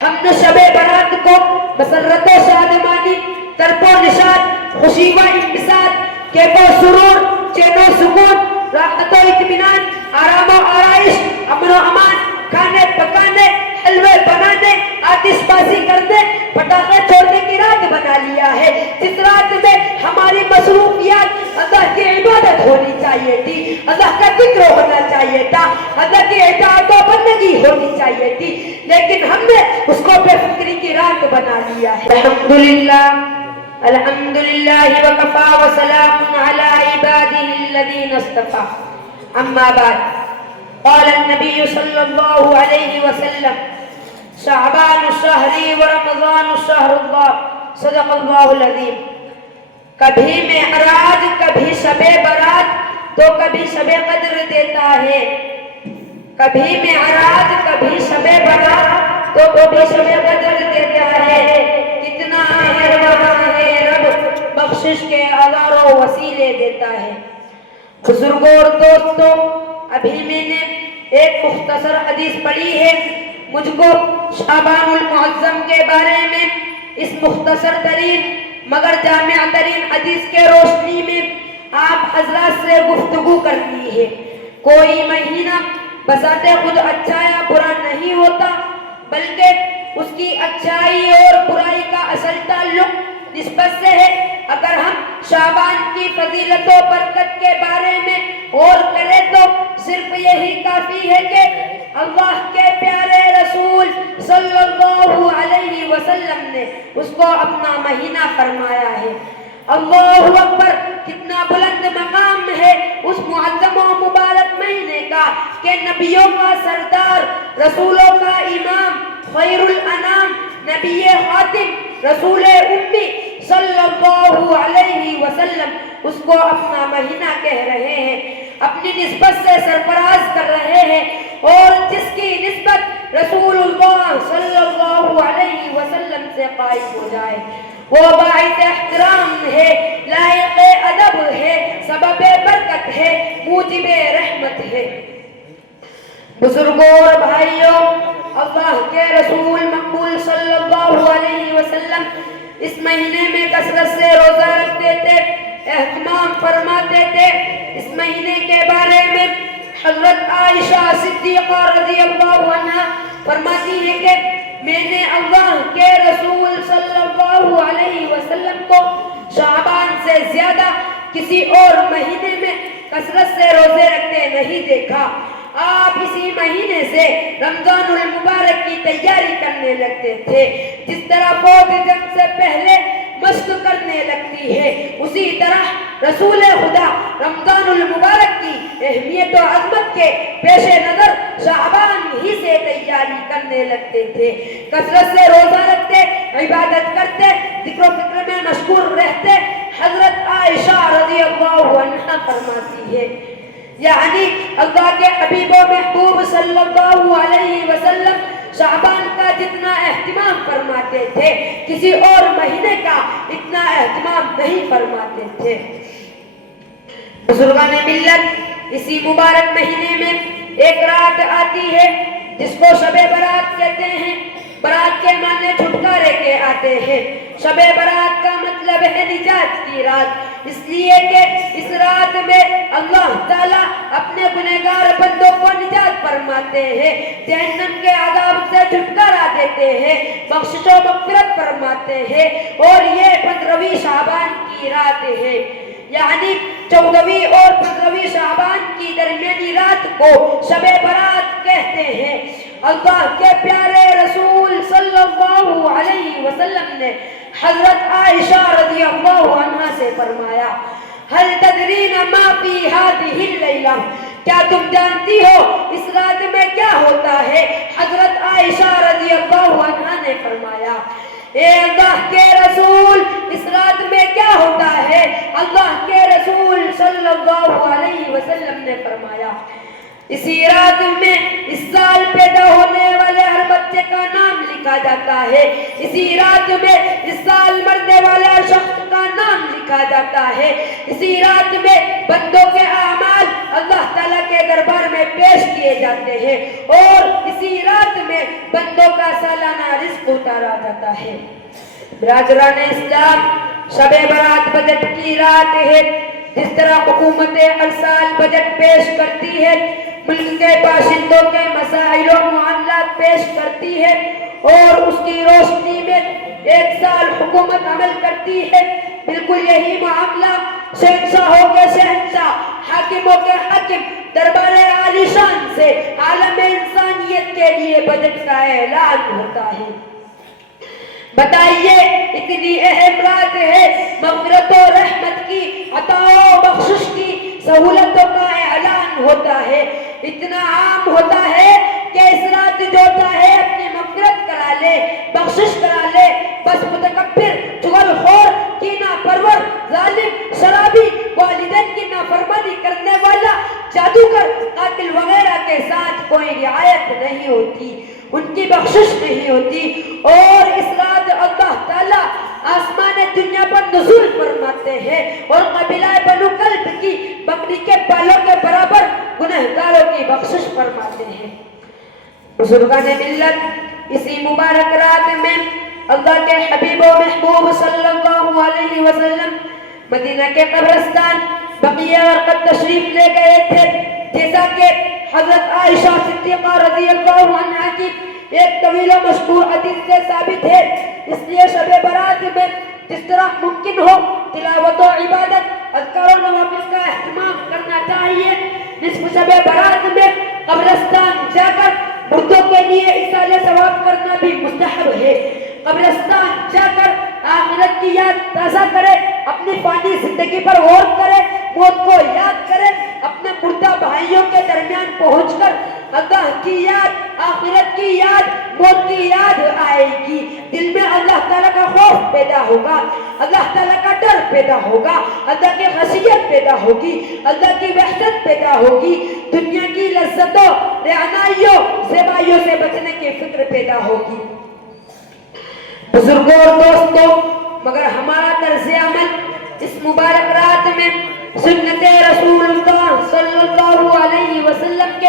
ہم نے شب برات کو مسرت و شادمانی، ترب و نشاط، خوشی و انبساط، کیف و سرور، چین و سکون، راحت و اطمینان، آرام و آرائش، امن و امان، کھانے پکانے، حلوے بنانے، آتش بازی کرنے، پٹاخے چھوڑنے کی رات بنا لیا ہے، جس رات میں ہماری مصروفیات اللہ کی عبادت ہونی چاہیے تھی، اللہ کا ذکر ہونا چاہیے تھا، اللہ کی اطاعت و بندگی ہونی چاہیے تھی، لیکن ہم نے اس کو بے فکری کی رات بنا لیا ہے۔ الحمدللہ الحمدللہ وکفا وسلام علی عبادہ الذین اصطفیٰ، اما بعد، قال النبی صلی اللہ علیہ وسلم شعبان شہری ورمضان شہر اللہ، صدق اللہ العظیم۔ کبھی معراج کبھی شب برات تو کبھی شب قدر دیتا ہے، کبھی معراج کبھی شب برات تو کبھی شب قدر دیتا ہے، کتنا مہربان ہے رب، بخشش کے ہزاروں وسیلے دیتا ہے۔ بزرگوں اور دوستوں، ابھی میں نے ایک مختصر حدیث پڑھی ہے، مجھ کو شعبان المعظم کے بارے میں اس مختصر ترین مگر جامع ترین حدیث کے روشنی میں آپ حضرات سے گفتگو کرنی ہے۔ کوئی مہینہ بذات خود اچھا یا برا نہیں ہوتا، بلکہ اس کی اچھائی اور برائی کا اصل تعلق نسبت سے ہے۔ اگر ہم شعبان کی فضیلت و برکت کے بارے میں غور کریں تو صرف یہی کافی ہے کہ اللہ کے پیارے رسول صلی اللہ علیہ وسلم نے اس کو اپنا مہینہ فرمایا ہے۔ اللہ اکبر، کتنا بلند مقام ہے اس معظم و مبارک مہینے کا کہ نبیوں کا سردار، رسولوں کا امام، خیر الانام، نبی خاتم، رسول امی صلی اللہ علیہ وسلم اس کو اپنا مہینہ کہہ رہے ہیں، اپنی نسبت سے سرفراز کر رہے ہیں، اور جس کی نسبت رسول اللہ صلی اللہ علیہ وسلم سے قائم ہو جائے وہ باعث احترام ہے، لائق ادب ہے، سبب برکت ہے، موجب رحمت ہے۔ بزرگوں اور بھائیوں، اللہ کے رسول مقبول صلی اللہ علیہ وسلم اس مہینے میں کثرت سے روزہ رکھتے تھے، اہتمام فرماتے تھے۔ اس مہینے کے بارے میں حضرت عائشہ صدیقہ رضی اللہ عنہا فرماتی ہیں کہ میں نے اللہ کے رسول صلی اللہ علیہ وسلم کو شعبان سے زیادہ کسی اور مہینے میں کثرت سے روزے رکھتے نہیں دیکھا۔ آپ اسی مہینے سے رمضان المبارک کی تیاری کرنے لگتے تھے، جس طرح فوج جنگ سے پہلے مشق کرنے لگتی ہے، اسی طرح رسول خدا رمضان المبارک کی اہمیت و عظمت کے پیش نظر شعبان ہی سے تیاری کرنے لگتے تھے، کثرت سے روزہ رکھتے، عبادت کرتے، ذکر و فکر میں مشغول رہتے۔ حضرت عائشہ رضی اللہ عنہا فرماتی ہے، یعنی اللہ کے حبیب و محبوب صلی اللہ علیہ وسلم شعبان کا جتنا اہتمام فرماتے تھے کسی اور مہینے کا اتنا اہتمام نہیں فرماتے تھے۔ بزرگان ملت، اسی مبارک مہینے میں ایک رات آتی ہے جس کو شب برات کہتے ہیں۔ برات کے معنی چھٹکارے کے آتے ہیں۔ شب برات کا مطلب ہے نجات کی رات، اس لیے کہ اس رات میں اللہ تعالیٰ اپنے گنہگار بندوں کو نجات فرماتے ہیں، جہنم کے عذاب سے چھٹکارا دیتے ہیں، بخشش و مغفرت فرماتے ہیں، اور یہ 15ویں شعبان کی رات ہے، یعنی 14ویں اور 15ویں شعبان کی درمیانی رات کو شب برات کہتے ہیں۔ اللہ کے پیارے رسول صلی اللہ علیہ وسلم نے حضرت عائشہ رضی اللہ عنہا سے فرمایا، هل تدرین ما فی هذه اللیلہ، کیا تم جانتی ہو اس رات میں کیا ہوتا ہے؟ حضرت عائشہ رضی اللہ عنہا نے فرمایا، اے اللہ کے رسول، اس رات میں کیا ہوتا ہے؟ اللہ کے رسول صلی اللہ علیہ وسلم نے فرمایا، اسی رات میں اس سال پیدا ہونے والے ہر بچے کا نام لکھا جاتا ہے، اسی رات میں اس سال مرنے والا شخص کا نام لکھا لکھا جاتا ہے۔ اسی رات میں بندوں کے اعمال اللہ تعالیٰ کے دربار میں پیش کیے جاتے ہیں اور اسی رات میں بندوں کا سالانہ رزق اتارا جاتا ہے۔ برادران اسلام، شب برات بجٹ کی رات ہے۔ جس طرح حکومت ہر سال بجٹ پیش کرتی ہے، ملک کے باشندوں کے مسائل و معاملات پیش کرتی ہے اور اس کی روشنی میں ایک سال حکومت عمل کرتی ہے، بالکل یہی معاملہ شہنشاہوں کے شہنشاہ، حاکموں کے حاکم، دربار عالی شان سے عالم انسانیت کے لیے بجٹ کا اعلان ہوتا ہے۔ بتائیے، اتنی اہم رات ہے، مغفرت و رحمت کی، عطا و بخشش کی سہولتوں کا اعلان ہوتا ہے، اتنا عام ہوتا ہے کہ اس رات جو چاہے اپنی مغفرت کرا لے، بخشش کرا لے، بس متکبر، چغل خور، کینہ پرور، ظالم، شرابی، والدین کی نافرمانی کرنے والا، جادوگر، قاتل وغیرہ کے ساتھ کوئی رعایت نہیں ہوتی، ان کی بخشش نہیں ہوتی۔ اور اس رات اللہ تعالیٰ آسمان دنیا پر نزول فرماتے ہیں اور قبیلہ بنو کلب کی بکری کے بالوں کے برابر گنہگاروں کی بخشش فرماتے ہیں۔ بزرگان ملت، اسی مبارک رات میں اللہ کے حبیب و محبوب صلی اللہ علیہ وسلم مدینہ کے قبرستان بقیع غرقد تشریف لے گئے تھے، جیسا کہ حضرت عائشہ صدیقہ رضی اللہ عنہا کی ایک طویل و مشہور حدیث سے ثابت ہے۔ اس لیے شب برات میں جس طرح ممکن ہو تلاوت و عبادت، اذکار و نوافل کا اہتمام کرنا چاہیے۔ نصف شب برات میں قبرستان جا کر مردوں کے لیے ایصال ثواب کرنا بھی مستحب ہے۔ قبرستان جا کر آخرت کی یاد تازہ کرے، اپنی فانی زندگی پر غور کرے، موت کو یاد کرے، اپنے مردہ بھائیوں کے درمیان پہنچ کر اللہ کی یاد، آخرت کی یاد، موت کی یاد آئے گی، دل میں اللہ تعالیٰ کا خوف پیدا ہوگا، اللہ تعالیٰ کا ڈر پیدا ہوگا، اللہ کی خشیت پیدا ہوگی، اللہ کی وحدت پیدا ہوگی، دنیا کی لذتوں، رعنائیوں، زیبائیوں سے بچنے کی فکر پیدا ہوگی۔ بزرگوں اور دوستوں، مگر ہمارا طرز عمل اس مبارک رات میں سنت رسول اللہ صلی اللہ علیہ وسلم کے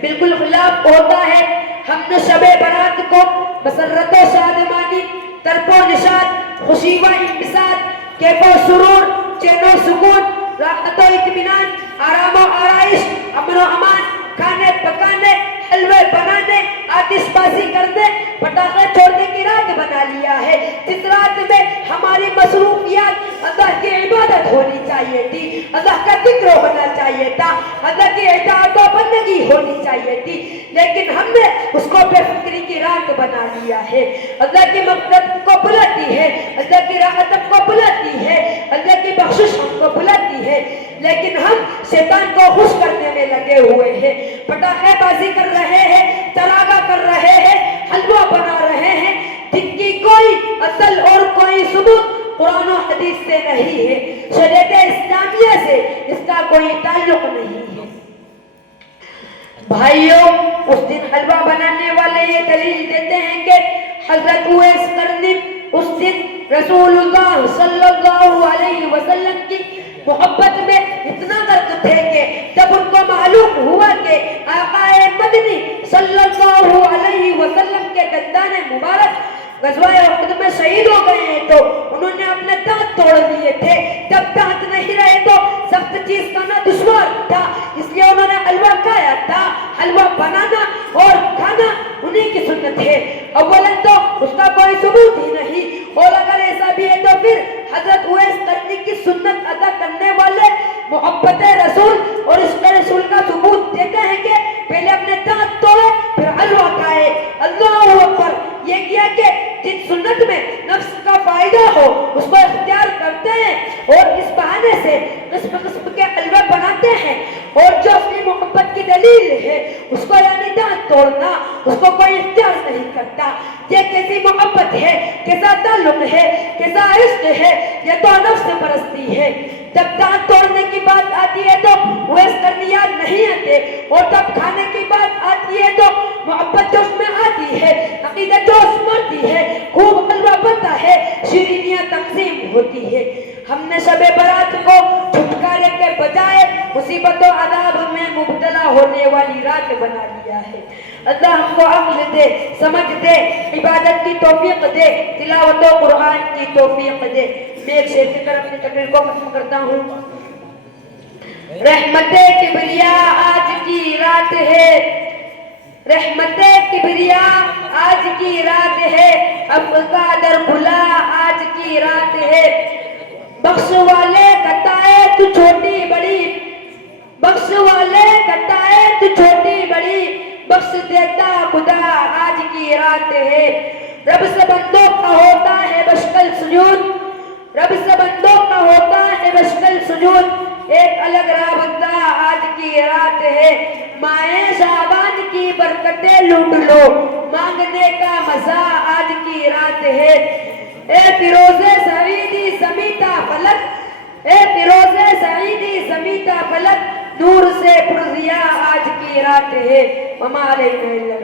بالکل خلاف ہوتا ہے۔ ہم نے شب برات کو مسرت و شادمانی، طرب و نشاط، خوشی و انبساط، کیف و سرور، چین و سکون، راحت و اطمینان، آرام و آرائش، امن و امان، کھانے پکانے، حلوے بنانے، آتش بازی کرنے، پٹاخے چھوڑنے کی رات بنا لیا ہے۔ جس رات میں ہماری مصروفیات اللہ کی عبادت ہونی چاہیے تھی، اللہ کا ذکر ہونا چاہیے تھا، اللہ کی اطاعت و بندگی ہونی چاہیے تھی، لیکن ہم نے اس کو بے فکری کی رات بنا لیا ہے۔ اللہ کی مغفرت کو بلاتی ہے، اللہ کی راحت کو بلاتی ہے، اللہ کی بخشش ہم کو بلاتی ہے، لیکن ہم شیطان کو خوش کرنے میں لگے ہوئے ہیں، پٹاخے بازی کر رہے ہیں، چراغا کر رہے ہیں، حلوہ بنا رہے ہیں، جن کی کوئی اصل اور کوئی ثبوت قرآن و حدیث سے نہیں ہے، شریعت اسلامیہ سے اس کا کوئی تعلق نہیں ہے۔ بھائیوں، اس دن حلوہ بنانے والے یہ دلیل دیتے ہیں کہ حضرت اویس قرنی اس دن رسول اللہ صلی اللہ علیہ وسلم کی محبت میں اتنا غرق تھے کہ جب ان کو معلوم ہوا کہ آقا مدنی صلی اللہ علیہ وسلم کے دندان مبارک غزوہ احد میں شہید ہو گئے ہیں تو انہوں نے اپنے دانت توڑ دیے تھے۔ جب دانت نہیں رہے تو سخت چیز کھانا دشوار تھا، اس لیے انہوں نے حلوہ کھایا تھا۔ حلوہ بنانا اور کھانا انہی کی سنت ہے، اولا تو اس کا کوئی ثبوت ہی نہیں، اور اگر ایسا بھی ہے تو پھر حضرت اویس قرنی کی سنت ادا کرنے والے محبت رسول اور عشق رسول کا ثبوت دیتے ہیں کہ پہلے اپنے دانت توڑے پھر حلوہ کھائے۔ اللہ اکبر! یہ کیا کہ جن سنت میں نفس کا فائدہ ہو اس کو اختیار کرتے ہیں اور اس بہانے سے قسم قسم کے حلوے بناتے ہیں، اور جو اپنی محبت کی دلیل ہے اس کو یعنی دانت توڑنا اس کو کوئی اختیار نہیں کرتا۔ یہ کیسی محبت ہے، کیسا تعلق ہے، کیسا عشق ہے، یہ تو نفس پرستی ہے۔ جب دانت توڑنے کی بات آتی ہے تو اویس قرنی یاد نہیں آتے، اور جب کھانے کی بات آتی ہے تو محبت جوش میں آتی ہے، عقیدت جوش مرتی ہے، خوب حلوہ بنتا ہے، شیرینیاں تقسیم ہوتی ہے۔ ہم نے شب برات کو چھٹکارے کے بجائے مصیبت و عذاب میں مبتلا ہونے والی رات بنا لیا ہے۔ اللہ ہم کو عقل دے، سمجھ دے، عبادت کی توفیق دے، تلاوت و قرآن کی توفیق دے۔ میں ایک شعر کی طرف اپنی تقریر کو ختم کرتا ہوں۔ رحمت کبریا آج کی رات ہے، رحمت کبریا آج کی رات ہے، اب کا در کھلا آج کی رات ہے۔ بخش والے کتائے تو چھوٹی بڑی، بخش والے کتائے تو چھوٹی بڑی، بخش دیتا خدا آج کی رات ہے۔ رب سے بندوں کا ہوتا ہے بشکل سجود، رب سے بندوں کا ہوتا ہے بشکل سجود، ایک الگ رابطہ آج کی رات ہے۔ مائیں شعبان کی برکتیں لوٹ لو، مانگنے کا مزہ آج کی رات ہے۔ اے فیروز سعیدی زمیتا فلک، اے فیروز سعیدی زمیتا فلک، نور سے پرزیا آج کی رات ہے۔ وما علینا الا